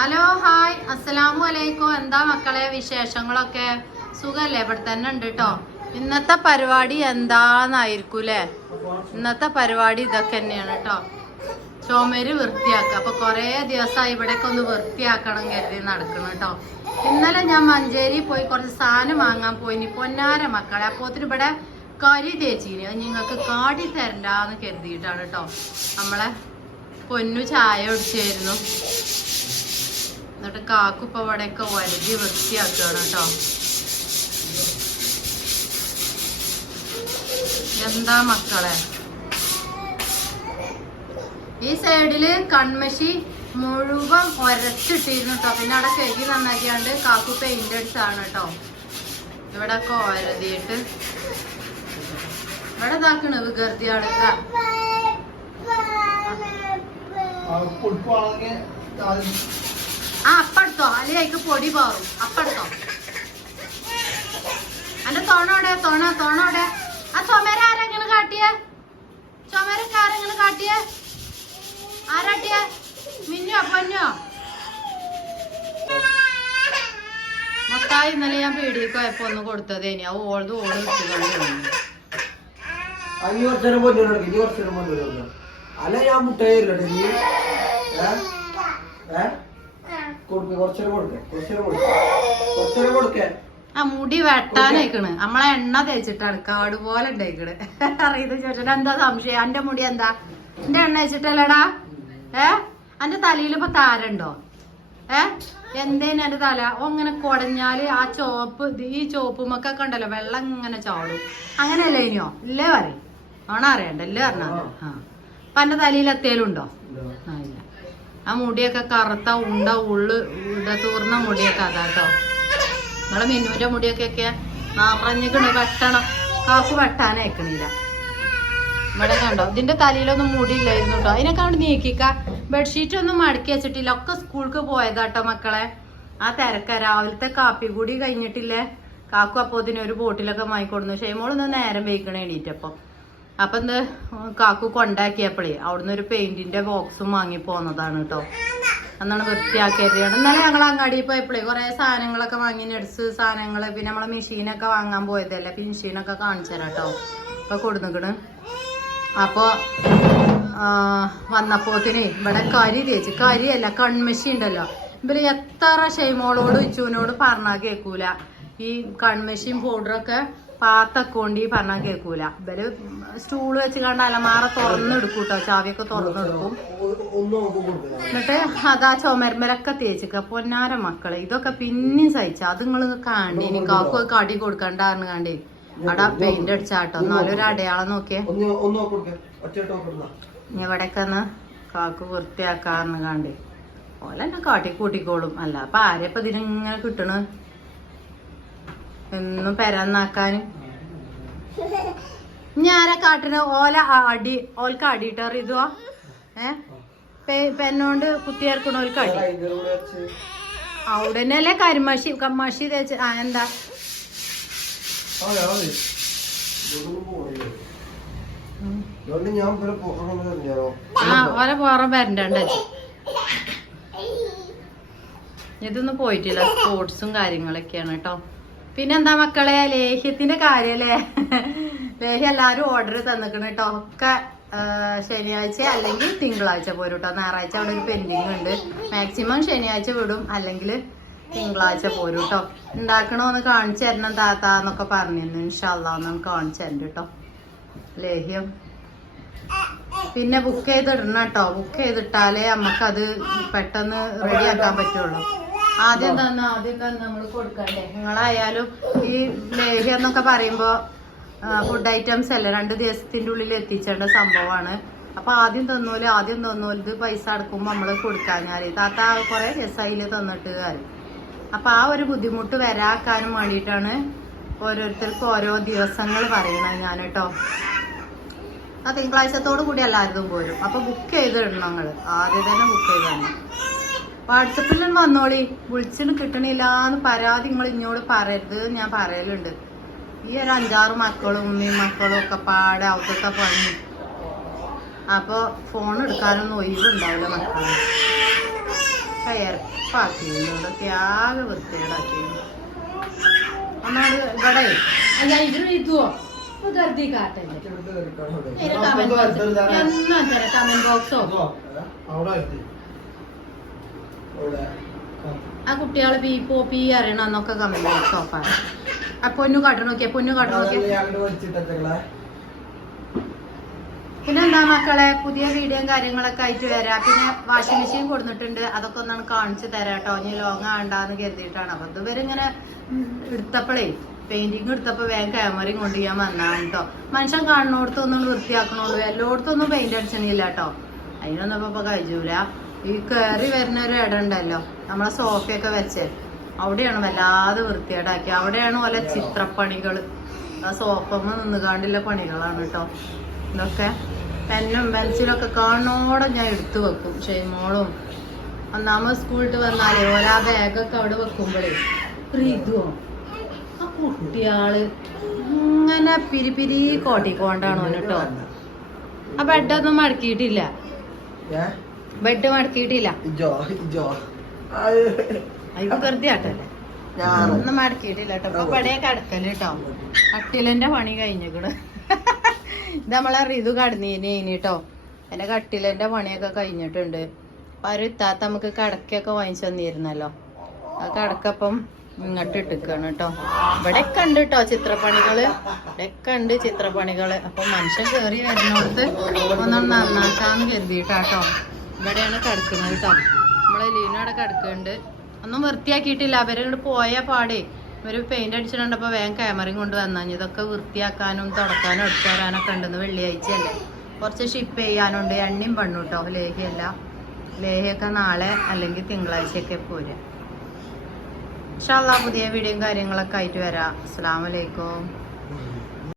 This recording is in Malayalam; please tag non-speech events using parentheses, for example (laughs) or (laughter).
Hello hi. അസ്സലാമു അലൈക്കും. എന്താ മക്കളെ വിശേഷങ്ങളൊക്കെ? സുഖല്ലേ? ഇവിടെ തന്നെ ഉണ്ട് കേട്ടോ ഇന്നത്തെ പരിപാടി എന്താന്നായിരിക്കൂലേ? ഇന്നത്തെ പരിപാടി ഇതൊക്കെ തന്നെയാണ് കേട്ടോ ചുമര് വൃത്തിയാക്കുക. അപ്പൊ കൊറേ ദിവസമായി ഇവിടേക്ക് ഒന്ന് വൃത്തിയാക്കണം കരുതി നടക്കണം കേട്ടോ ഇന്നലെ ഞാൻ മഞ്ചേരി പോയി കുറച്ച് സാധനം വാങ്ങാൻ പോയി. പൊന്നാര മക്കളെ. അപ്പോത്തിന് ഇവിടെ കരി തേച്ചിനി. അത് നിങ്ങൾക്ക് കാടി തരണ്ടെന്ന് കരുതിയിട്ടാണ് കേട്ടോ നമ്മളെ പൊന്നു ചായ ഒടിച്ചായിരുന്നു എന്നിട്ട് കാക്കുപ്പവടയൊക്കെ ഇവിടെയൊക്കെ വലുതി വൃത്തിയാക്കുകയാണ് കേട്ടോ എന്താ മക്കളെ? ഈ സൈഡിൽ കൺമഷി മുഴുവൻ ഒരച്ചിട്ടിരുന്നു കേട്ടോ പിന്നെ അവിടെ കഴുകി നന്നാക്കിയാണ്ട് കാക്കു പെയിന്റ് അടിച്ചാണ് കേട്ടോ ഇവിടെ ഒക്കെ ഒരതിയിട്ട്. ഇവിടെ ഇതാക്കണ് ഇതാ. ഉൾപ്പാണെങ്കിൽ ആ അപ്പടുത്തോ. അല്ലെ അതിക്ക് പൊടി പാറും. അപ്പടുത്തോ. അന്റെ തോണോടെ തോണ തോണോടെ. ആ ചുമര ആരെങ്ങനെ കാട്ടിയേ? ചുമരൊക്കെ ആരെങ്ങനെ കാട്ടിയേ? ആരാട്ടിയ മിന്നോ പൊന്നോ മൊത്തായി ഇന്നലെ ഞാൻ പീടിക്ക് പോയപ്പോ ഒന്ന് കൊടുത്തതേനി. ആ ഓളത് ഓൾ ഇട്ടുകൊണ്ട് അഞ്ഞു കുറച്ചേരം പൊന്നു ഇനി കുറച്ചേരം പൊന്നു അല്ല ഞാൻ മുട്ടായി തരില്ലട്ടെ നീ ഏ? കൊടുക്ക കൊടുക്ക കുറച്ചേരം കൊടുക്ക. കൊടുക്കേ. ആ മുടി വെട്ടാനയക്കണ്. നമ്മളെ എണ്ണ തേച്ചിട്ടാണ് കാട് പോലെ ഉണ്ടായിക്കണ്. (laughs) അറിയത് ചേട്ടൻ എന്താ സംശയം? എന്റെ മുടി എന്താ? എന്റെ എണ്ണ തേച്ചിട്ടല്ലടാ? ഏ? എന്റെ തലയിൽ ഇപ്പൊ താരണ്ടോ ഏ? എന്തേനും എന്റെ തല? ഓ ഇങ്ങനെ കുടഞ്ഞാൽ ആ ചോപ്പ് ഈ ചോപ്പുമൊക്കെ ഉണ്ടല്ലോ വെള്ളം ഇങ്ങനെ ചാടും. അങ്ങനെയല്ലേ ഇനിയോ? ഇല്ലേ പറയും. ഓണ അറിയണ്ട ഇല്ലേ പറഞ്ഞാൽ ആ. അപ്പൊ എന്റെ തലയിൽ എത്തേലും ഉണ്ടോ? ആ ഇല്ല. ആ മുടിയൊക്കെ കറുത്ത ഉണ്ട ഉള്ളു ഉണ്ട തൂർന്ന മുടിയൊക്കെ അതാട്ടോ നിങ്ങളെ മിന്നുവിന്റെ മുടിയൊക്കെ ഒക്കെ നിറഞ്ഞിക്കണ് വെട്ടണം. കാക്കു വെട്ടാനയക്കണില്ല ഇവിടെ കണ്ടോ? ഇതിന്റെ തലയിലൊന്നും മുടിയില്ലായിരുന്നു കേട്ടോ അതിനൊക്കെ അവിടെ നീക്കിക്ക. ബെഡ്ഷീറ്റ് ഒന്നും മടക്കി വെച്ചിട്ടില്ല. ഒക്കെ സ്കൂൾക്ക് പോയതാട്ടോ മക്കളെ. ആ തിരക്ക. രാവിലത്തെ കാപ്പി കൂടി കഴിഞ്ഞിട്ടില്ലേ? കാക്കു അപ്പോ ഒരു ബോട്ടിലൊക്കെ വാങ്ങിക്കൊടുന്നു. ഷെയ്മോളൊന്ന് നേരം വയ്ക്കണേ എണീറ്റപ്പം. അപ്പൊ എന്ത് കാക്കു കൊണ്ടാക്കിയപ്പോഴേ അവിടുന്ന് ഒരു പെയിന്റിന്റെ ബോക്സും വാങ്ങി പോന്നതാണ് കേട്ടോ. അന്നാണ് വൃത്തിയാക്കിയതാണ്. ഇന്നലെ ഞങ്ങൾ അങ്ങാടിയിൽ പോയപ്പോഴേ കുറെ സാധനങ്ങളൊക്കെ വാങ്ങി നെഡ്സ് സാധനങ്ങൾ പിന്നെ നമ്മളെ മെഷീനൊക്കെ വാങ്ങാൻ പോയതല്ലേ പിന്നെ മെഷീനൊക്കെ കാണിച്ചു തരാം കേട്ടോ. ഇപ്പൊ കൊടുന്നിക്കണ്. അപ്പൊ ആ, വന്നപ്പോത്തിന് ഇവിടെ കരി തേച്ച് കരിയല്ല കൺമഷി ഉണ്ടല്ലോ. ഇവർ എത്ര ഷെയ്മോളോട് ഇച്ചുവിനോട് പറഞ്ഞാൽ കേൾക്കൂല ഈ കൺമെഷീൻ പൗഡറൊക്കെ പാത്തക്കോണ്ടി പറഞ്ഞാൽ കേൾക്കൂല ഇവർ സ്റ്റൂൾ വെച്ച് കണ്ട അലമാറ തുറന്നെടുക്കും കേട്ടോ ചാവിയൊക്കെ തുറന്നെടുക്കും എന്നിട്ട് അതാ ചുമരുമലൊക്കെ തേച്ചിക്ക. പൊന്നാര മക്കൾ ഇതൊക്കെ പിന്നെയും സഹിച്ച. അത് നിങ്ങൾ കാണി ഇനി കാക്കു കടി കൊടുക്കണ്ടാന്ന് കണ്ടേ. അവിടെ പെയിന്റ് അടിച്ചാട്ടോ എന്നാലും ഒരു അടയാളം നോക്കിയേ. ഇവിടെയൊക്കെ ഒന്ന് കാക്കു വൃത്തിയാക്കാന്ന് കണ്ടേ. ഓല എന്നെ കാട്ടി കൂട്ടിക്കോളും അല്ല അപ്പൊ ആരെയപ്പൊ ഇതിനിങ്ങനെ കിട്ടണ്? എന്നും പെരന്നാക്കാനും. ഞാനാ കാട്ടിന് ഓല അടി ഓൽക്ക് അടിയിട്ടാറ് ഇതുവാ. ഏ? പെന്നോണ്ട് ഓൽക്ക് അടി. അവിടെ അല്ലേ കരിമഷി കമ്മാഷി തേച്ച് ആ എന്താ? ഓല പുറം വരണ്ടണ്ട ഇതൊന്നും പോയിട്ടില്ല. സ്പോർട്സും കാര്യങ്ങളൊക്കെയാണ് കേട്ടോ. പിന്നെന്താ മക്കളെ? ലേഹ്യത്തിന്റെ കാര്യല്ലേ? ലേഹ്യം എല്ലാരും ഓർഡർ തന്നിക്കണം കേട്ടോ ഒക്കെ ശനിയാഴ്ച അല്ലെങ്കിൽ തിങ്കളാഴ്ച പോരും കേട്ടോ ഞായറാഴ്ച അവിടെ ഒരു പെൻഡിങ് ഉണ്ട്. മാക്സിമം ശനിയാഴ്ച വിടും അല്ലെങ്കിൽ തിങ്കളാഴ്ച പോരും കേട്ടോ ഉണ്ടാക്കണോന്ന് കാണിച്ചു തരണം താത്ത എന്നൊക്കെ പറഞ്ഞിരുന്നു. ഇൻഷാല്ലാന്ന് കാണിച്ചു തരണ്ട് കേട്ടോ ലേഹ്യം. പിന്നെ ബുക്ക് ചെയ്തിടണം കേട്ടോ ബുക്ക് ചെയ്തിട്ടാലേ നമുക്കത് പെട്ടെന്ന് റെഡിയാക്കാൻ പറ്റുള്ളൂ. ആദ്യം തന്നെ ആദ്യം തന്നെ നമ്മൾ കൊടുക്കണ്ടേ? നിങ്ങളായാലും ഈ ലേഹ്യം എന്നൊക്കെ പറയുമ്പോൾ ഫുഡ് ഐറ്റംസ് അല്ല? രണ്ട് ദിവസത്തിന്റെ ഉള്ളിൽ എത്തിച്ചേണ്ട സംഭവമാണ്. അപ്പൊ ആദ്യം തന്നൂൽ ആദ്യം തന്നൂൽ ഇത് പൈസ അടക്കുമ്പോൾ നമ്മൾ കൊടുക്കാഞ്ഞാൽ. താത്ത കുറേ ദിവസമായിൽ തന്നിട്ട് കാര്യം. അപ്പൊ ആ ഒരു ബുദ്ധിമുട്ട് വരാക്കാനും വേണ്ടിയിട്ടാണ് ഓരോരുത്തർക്കും ഓരോ ദിവസങ്ങൾ പറയണത് ഞാൻ കേട്ടോ ആ തിങ്കളാഴ്ചത്തോടു കൂടി എല്ലാവരും പോരും. അപ്പൊ ബുക്ക് ചെയ്തിടണം ഞങ്ങൾ ആദ്യം തന്നെ ബുക്ക് ചെയ്തിടണം വാട്സപ്പിൽ വന്നോളി. വിളിച്ചിട്ട് കിട്ടണില്ല എന്ന് പരാതി നിങ്ങൾ ഇങ്ങോട്ട് പറയരുത് ഞാൻ പറയലുണ്ട്. ഈ ഒരു അഞ്ചാറ് മക്കളും ഉമ്മയും മക്കളും ഒക്കെ പാടെ അവിടുത്തെ പണി അപ്പൊ ഫോൺ എടുക്കാനൊന്നും ഒഴിവുണ്ടാവില്ല മക്കളെ. കയർപ്പാക്കിയിരുന്നത് ത്യാഗ വൃത്തികേടാക്കിയിരുന്നു ഒന്നാമത് ഇവിടെ. ഇതിന് ഇതുവോ കാട്ടല്ലേ കമന്റ് ബോക്സോ ആ കുട്ടികൾ പി പോ പി അറിയണം എന്നൊക്കെ കമന്റ് ഓഫാണ് ആ പൊന്നു കാട്ടു നോക്കിയ പൊന്നു കാട്ടു നോക്കിയ. പിന്നെ എന്താ മക്കളെ പുതിയ വീഡിയോയും കാര്യങ്ങളൊക്കെ ആയിട്ട് വരാം. പിന്നെ വാഷിംഗ് മെഷീൻ കൊടുത്തിട്ടുണ്ട് അതൊക്കെ ഒന്നാണ് കാണിച്ചു തരാം കേട്ടോ. ഇനി ലോങ് ആണ്ടാന്ന് കരുതിയിട്ടാണ്. അപ്പൊ ഇതുവരെ ഇങ്ങനെ എടുത്തപ്പോഴേ പെയിന്റിങ് എടുത്തപ്പോ വേഗം ക്യാമറയും കൊണ്ട് ഞാൻ വന്നാണ് കേട്ടോ. മനുഷ്യൻ കാണുന്നിടത്തൊന്നും വൃത്തിയാക്കണുള്ളൂ. എല്ലായിടത്തൊന്നും പെയിന്റ് അടിച്ചണില്ല കേട്ടോ. അതിനൊന്നും ഇപ്പൊ കഴിയൂല. ഈ കയറി വരുന്ന ഒരു ഇടം ഉണ്ടല്ലോ. നമ്മളെ സോഫയൊക്കെ വെച്ച് അവിടെയാണ് വല്ലാതെ വൃത്തികേടാക്കി അവിടെയാണ് പോലെ ചിത്രപ്പണികൾ ആ സോഫമ്മ നിന്നുകാണ്ടില്ല പണികളാണ് കേട്ടോ. ഇതൊക്കെ പെന്നും പെൻസിലൊക്കെ കാണോടെ ഞാൻ എടുത്തു വെക്കും ഷെയ്മോളും. ഒന്നാമത് സ്കൂളിട്ട് വന്നാലേ ഓരോ ബാഗൊക്കെ അവിടെ വെക്കുമ്പോഴേ പ്രീതുവോ ആ കുട്ടിയാൾ ഇങ്ങനെ പിരിപിരി പിരി കോട്ടിക്കൊണ്ടാണ് കേട്ടോ. ആ ബെഡൊന്നും മടക്കിയിട്ടില്ല. ബെഡ് മടക്കിയിട്ടില്ല. അയ്യോ വെറുതെ ആട്ടല്ലേ ഒന്നും മടക്കിയിട്ടില്ല കേട്ടോ. ഇപ്പൊ പടയെ കടക്കൽ കേട്ടോ. കട്ടിലിന്റെ പണി കഴിഞ്ഞിക്കണ്. ഇത് നമ്മളെ റിതു കടന്നീന് കേട്ടോ. എന്റെ കട്ടിലിന്റെ പണിയൊക്കെ കഴിഞ്ഞിട്ടുണ്ട്. അപ്പൊ ഒരു ഇത്താത്ത നമുക്ക് കടക്കൊക്കെ വാങ്ങിച്ചു തന്നിരുന്നല്ലോ. ആ കടക്കപ്പം ഇങ്ങോട്ട് ഇട്ടിക്കാണ് കേട്ടോ. ഇവിടെ ഉണ്ട് കേട്ടോ ചിത്രപ്പണികൾ. ഇവിടെ ഉണ്ട് ചിത്രപ്പണികൾ. അപ്പൊ മനുഷ്യൻ കയറി വരുന്നിടത്ത് ഒന്നും നന്നാക്കാന്ന് കരുതിയിട്ടാട്ടോ. ഇവിടെയാണ് കിടക്കുന്നത് കേട്ടോ നമ്മളെ ലീനവിടെ കിടക്കുന്നുണ്ട്. ഒന്നും വൃത്തിയാക്കിയിട്ടില്ല. അവരോട് പോയ പാടേ ഒരു പെയിന്റ് അടിച്ചിട്ടുണ്ടപ്പോ വേഗം ക്യാമറയും കൊണ്ട് വന്നാൽ ഇതൊക്കെ വൃത്തിയാക്കാനും തുടക്കാനും എടുത്തു വരാനൊക്കെ ഉണ്ടെന്ന് വെള്ളിയാഴ്ച അല്ലേ കുറച്ച് ഷിപ്പ് ചെയ്യാനുണ്ട്. എണ്ണയും പണ്ണു കേട്ടോ ലേഹിയല്ല. ലേഹിയൊക്കെ നാളെ അല്ലെങ്കിൽ തിങ്കളാഴ്ചയൊക്കെ പോരാ. ഇൻഷാല്ലാ പുതിയ വീഡിയോയും കാര്യങ്ങളൊക്കെ ആയിട്ട് വരാം. അസ്സാം വലൈക്കും